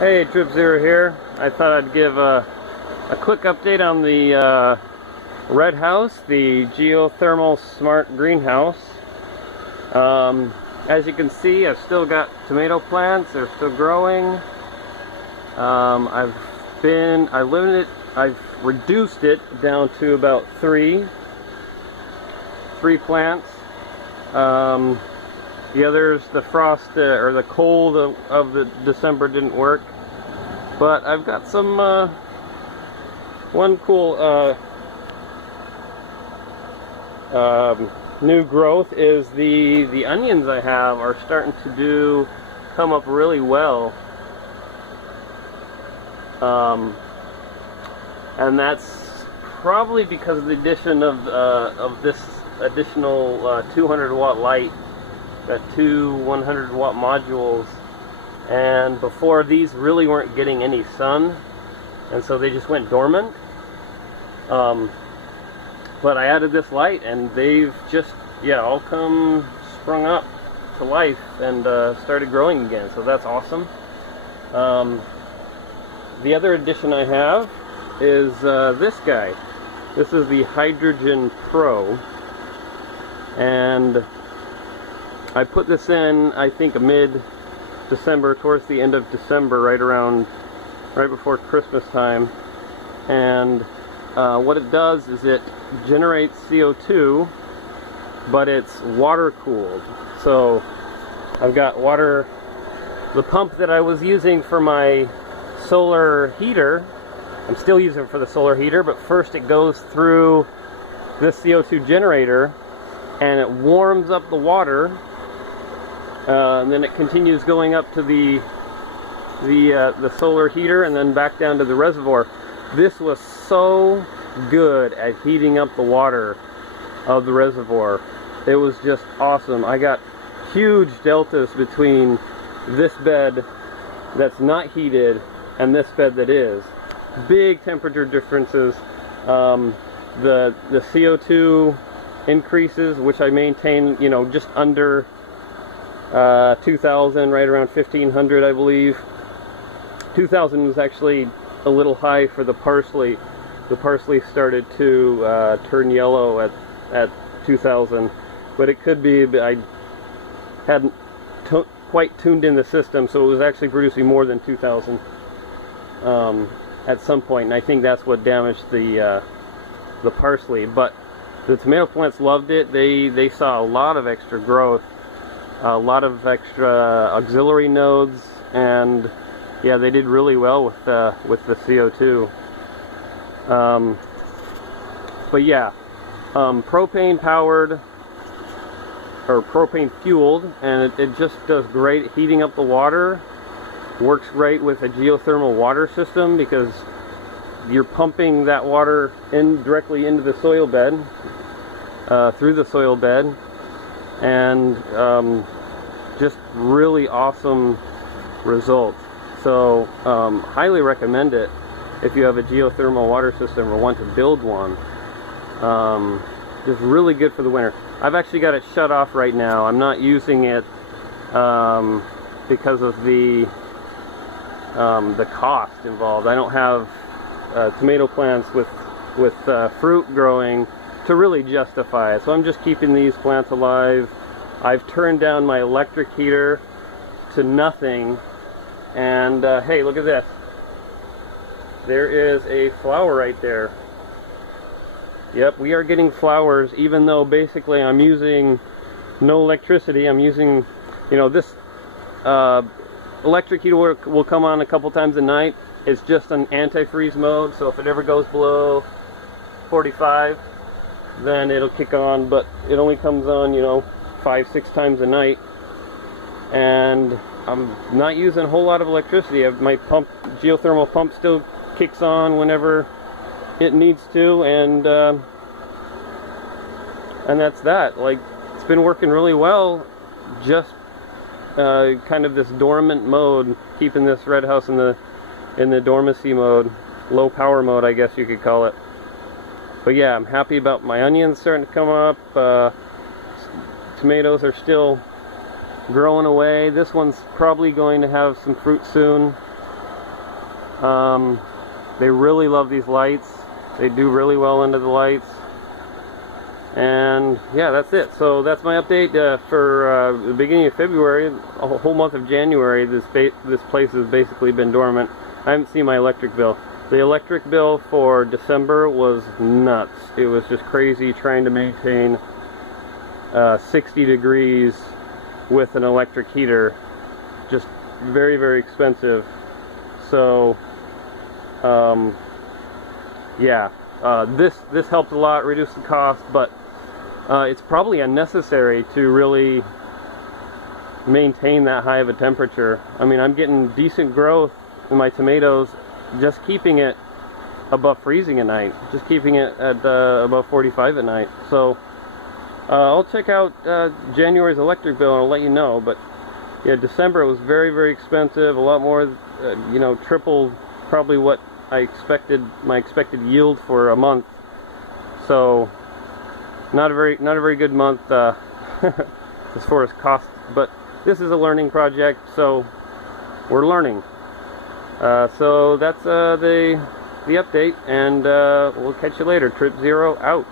Hey, Trip Zero here. I thought I'd give a quick update on the Redhouse, the geothermal smart greenhouse. As you can see, I've still got tomato plants. They're still growing. I've reduced it down to about three plants. The others, the frost or the cold of the December didn't work. But I've got some one cool new growth is the onions I have are starting to come up really well. And that's probably because of the addition of this additional 200 watt light. Got two 100 watt modules, and before these really weren't getting any sun, and so they just went dormant. But I added this light and they've just all sprung up to life and started growing again, so that's awesome. The other addition I have is this guy. This is the Hydrogen Pro, and I put this in, I think, mid-December, towards the end of December, right before Christmas time. And what it does is it generates CO2, but it's water cooled. So I've got water, the pump that I was using for my solar heater, I'm still using it for the solar heater, but first it goes through this CO2 generator and it warms up the water. And then it continues going up to the solar heater and then back down to the reservoir. This was so good at heating up the water of the reservoir. It was just awesome. I got huge deltas between this bed that's not heated and this bed that is. Big temperature differences. The CO2 increases, which I maintain, just under 2,000, right around 1,500, I believe. 2,000 was actually a little high for the parsley. The parsley started to turn yellow at 2,000, but it could be I hadn't quite tuned in the system, so it was actually producing more than 2,000 at some point, and I think that's what damaged the parsley. But the tomato plants loved it. They saw a lot of extra growth, a lot of extra auxiliary nodes, and yeah, they did really well with the CO2. But yeah, propane powered or propane fueled, and it just does great at heating up the water. Works great with a geothermal water system because you're pumping that water directly into the soil bed, through the soil bed, and just really awesome results. So highly recommend it if you have a geothermal water system or want to build one. Just really good for the winter. I've actually got it shut off right now. I'm not using it because of the cost involved. I don't have tomato plants with fruit growing to really justify it, so I'm just keeping these plants alive. I've turned down my electric heater to nothing, and hey, look at this. There is a flower right there. Yep, we are getting flowers, even though basically I'm using no electricity. I'm using, this electric heater will come on a couple times a night. It's just an antifreeze mode, so if it ever goes below 45, then it'll kick on, but it only comes on, 5-6 times a night. And I'm not using a whole lot of electricity. My geothermal pump still kicks on whenever it needs to, and that's that. Like, it's been working really well, just kind of this dormant mode, keeping this Redhouse in the dormancy mode, low power mode, I guess you could call it. But yeah, I'm happy about my onions starting to come up. Tomatoes are still growing away. This one's probably going to have some fruit soon. They really love these lights. They do really well under the lights. And yeah, that's it. So that's my update for the beginning of February. A whole month of January, this place has basically been dormant. I haven't seen my electric bill. The electric bill for December was nuts. It was just crazy trying to maintain 60 degrees with an electric heater. Just very, very expensive. So yeah, this helped a lot, reduce the cost, but it's probably unnecessary to really maintain that high of a temperature. I mean, I'm getting decent growth in my tomatoes just keeping it above freezing at night, just keeping it at above 45 at night. So I'll check out January's electric bill and I'll let you know. But yeah, December was very, very expensive, a lot more, you know, triple probably what I expected, my expected yield for a month. So not a very good month as far as cost, but this is a learning project, so we're learning. So that's the update, and we'll catch you later. Trip 0 out.